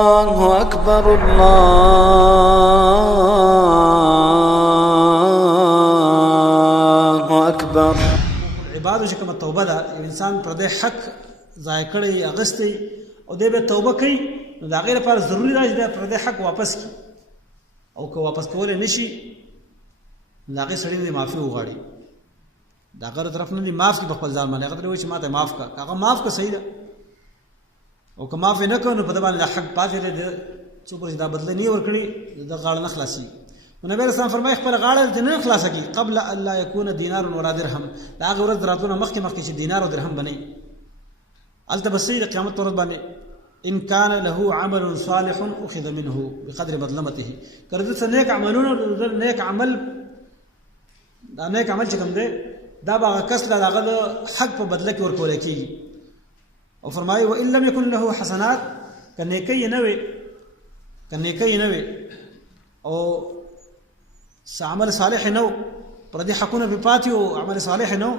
الله أكبر الله أكبر. عبادو چې کومه توبه ده انسان پر دې حق ضایع کړی اغستی او دې به توبه کوي نو د هغې لپاره ضروري ده چې دی پر دې حق واپس کړي او که واپس کولی نه شي نو د هغې سړي نه معافي وغواړي د هغه طرف نه دي معاف کړي په خپل ځان باندې هغه ته وایي چې ما ته معاف کړه هغه معاف کړه صحیح ده او که معاف یې نه کړو نو په ده باندې د حق پاتې دی څو پورې چې دا بدله نه یې ورکړي د غاړه نه خلاصي نبی رسول الله فرمایي خپل غاړه دې نه خلاصه کړي قبل ان لا يكون دینار ولا درهم دا هغه ورځ راتلونه مخکې چې دینار او درهم بنئ هلته به صحیح د قیامت په ورځ باندې ان كان له عمل صالح اخذ منه بقدر مظلمته که د څه نیک عملونه نیک عمل دا نیک عمل چې کوم دی دا به هغه کس له هغه د حق په بدله کې ورکولی کېږي او فرمایي وان لم يكن له حسنات که نیکۍ یې نه وي او عمل صالح نو پر دې حقونه به پاتې او عمل صالح نو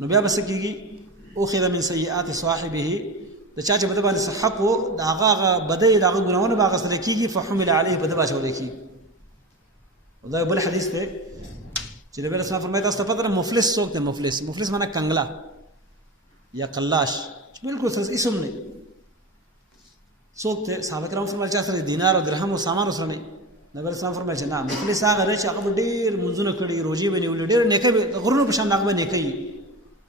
نو بیا به څه کېږي اخذ من سیئات صاحبه د چا چې په ده باندې حق و د هغه بدۍ د هغه ګناهونه به اخیستلی کېږي فحمل علیه په ده به اچولی کېږي او دا یو بل حدیث دی چې نبی رسول الله فرمایي تاسو ته پته ده مفلس څوک دی مفلس معنی کنګله یا قلاش چې بلکل اسم نه څوک دی صحابه کرام فرمایل چا سره دینار او درهم او سامان سره نه نبی رسول الله فرمایي چې نه مفلس هغه دی چې هغه به ډېر منځونه کړي روژې به نیولې ډېر نیکۍ به د غرونو په شان هغه به نیکۍ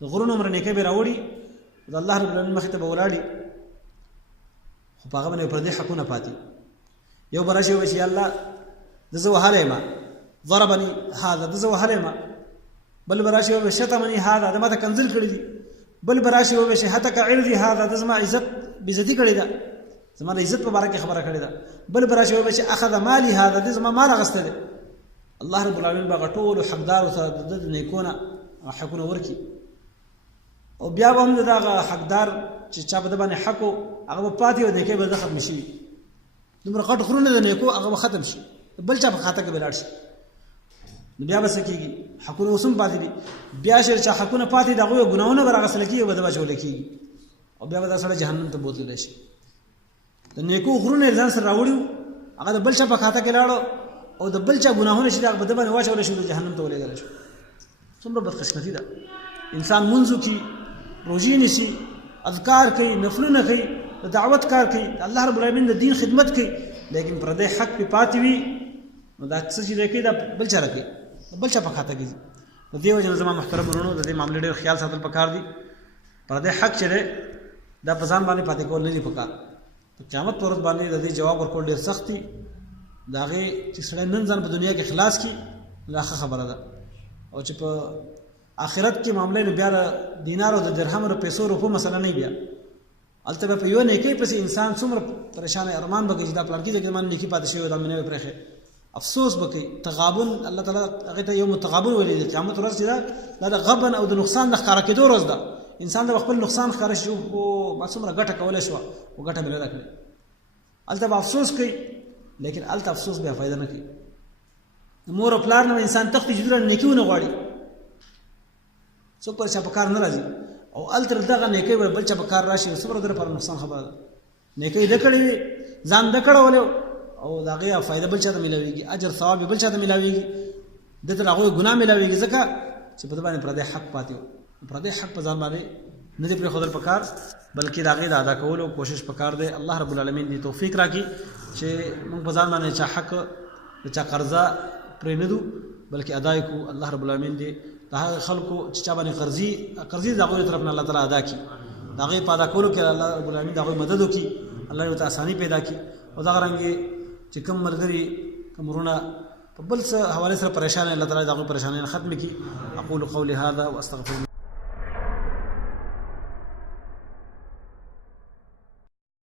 د غرونو عمره نیکۍ به راوړي د الله رب العالمین مخې ته به ولاړي خو په هغه باندې پردي حقونه پاتې یو به راشي وایي چې یا الله د زه وهلی یم ضربني هذا د زه وهلی یم بل به راشي وایي شتمني هذا د ما ته کنځل کړي دي بل به راشي وایي چې هتک عرضي هذا د زما عزت بېزتي کړې ده زما د عزت په باره کې خبره کړې ده بل به راشي وایي چې اخذ مالي هذا د زما مال اخیستی دی الله رب العالمین به هغه ټولو حقدارو ته د ده د نیکونه حقونه ورکړي او بیا به هم د هغه حقدار چې چا په ده باندې حق و هغه به پاتې او نیکۍ به د ختمې شوي دومره غټ غرونه د نیکو هغه به ختم شي بل چا په خاطر کې به لاړ شي نو بیا به څه کېږي حقونه اوس هم پاتې دي بیا چې چا حقونه پاتې دي هغوی ګناهونه به راغستلی کېږي او به ده به اچولی کېږي او بیا به دا سړی جهنم ته بوتلی شي د نیکو غرونه یې ځان سره راوړي هغه د بل چا په خاطر کې لاړو او د بل چا ګناهونه چې دي هغه به ده باندې واچولی شي د جهنم ته ولېږلی شو څومره بدقسمتي ده انسان منځو کې روژې نیسي اذکار کوي نفلونه کوي د دعوت کار کوي الله رب العالمین د دین خدمت کوي لیکن پردی حق پې پاتې وي نو دا څه چې دی کوي دا بل چا کوي بل چا په خاطر کې ځي د دې وجه نه زما محترم وروڼو د دې معاملې ډېر خیال ساتل پکار دي پردی حق چې دی دا په ځان باندې پاتې کول نه دي پکار په قیامت په ورځ باندې د دې جواب ورکول ډېر سخت دي د هغې چې سړی نن ځان په دنیا کې خلاص کړي دا ښه خبره ده او چې په آخرت کې معاملې نو بیا د دینار او د درهم او پیسو روپو مسله نه بیا هلته به په یو نیکۍ پسې انسان څومره پریشان ارمان به کوي چې دا پلان کې چې man نیکي پاتې شوی دا مې نه پرېښې افسوس به کوي تغابن الله تعالی هغې ته یوم التغابن ویلی دی قیامت ورځ چې دا د غبن او د نقصان د ښکاره کېدو ورځ ده انسان د خپل نقصان ښکاره شي ما څومره ګټه کولی شوه خو ګټه مې نه ده کړې هلته به افسوس کوي لیکن هلته افسوس بیا فایده نه کوي د مور او پلار نه انسان تختې چې دومره نیکي ونه غواړي څوک پر چا په کار نه راځي او هلته دغه نیکۍ به بل چا په کار راشي څومره د لپاره نقصان خبره ده نیکۍ ده کړې وي ځان ده کړولی او د هغې فایده بل چا ته میلاویږي اجر ثواب بل چا ته میلاویږي ده ته د هغوی ګناه میلاویږي ځکه چې په ده باندې پردی حق پاتې و پردی حق په ځان باندې نه دی پرېښودل پکار بلکې د هغې د ادا کولو کوشش پکار دی الله رب العالمین دې توفیق راکړي چې موږ په ځان باندې چا حق د چا قرضه پرېنږدو بلکې ادا یې کړو الله رب العالمین دې د هغه خلکو چې چا باندې قرضې د هغوی طرف نه الله تعالی ادا کړي د هغې په ادا کولو کې الله رب العالمین د هغوی مدد وکړي الله یې ورته اساني پیدا کړي او دغه رنګې چې کوم ملګري کوم وروڼه په بل څه حوالې سره پریشان الله تعالی د هغوی پریشانۍ ختمې کړي اقول قولي هذا واستغفر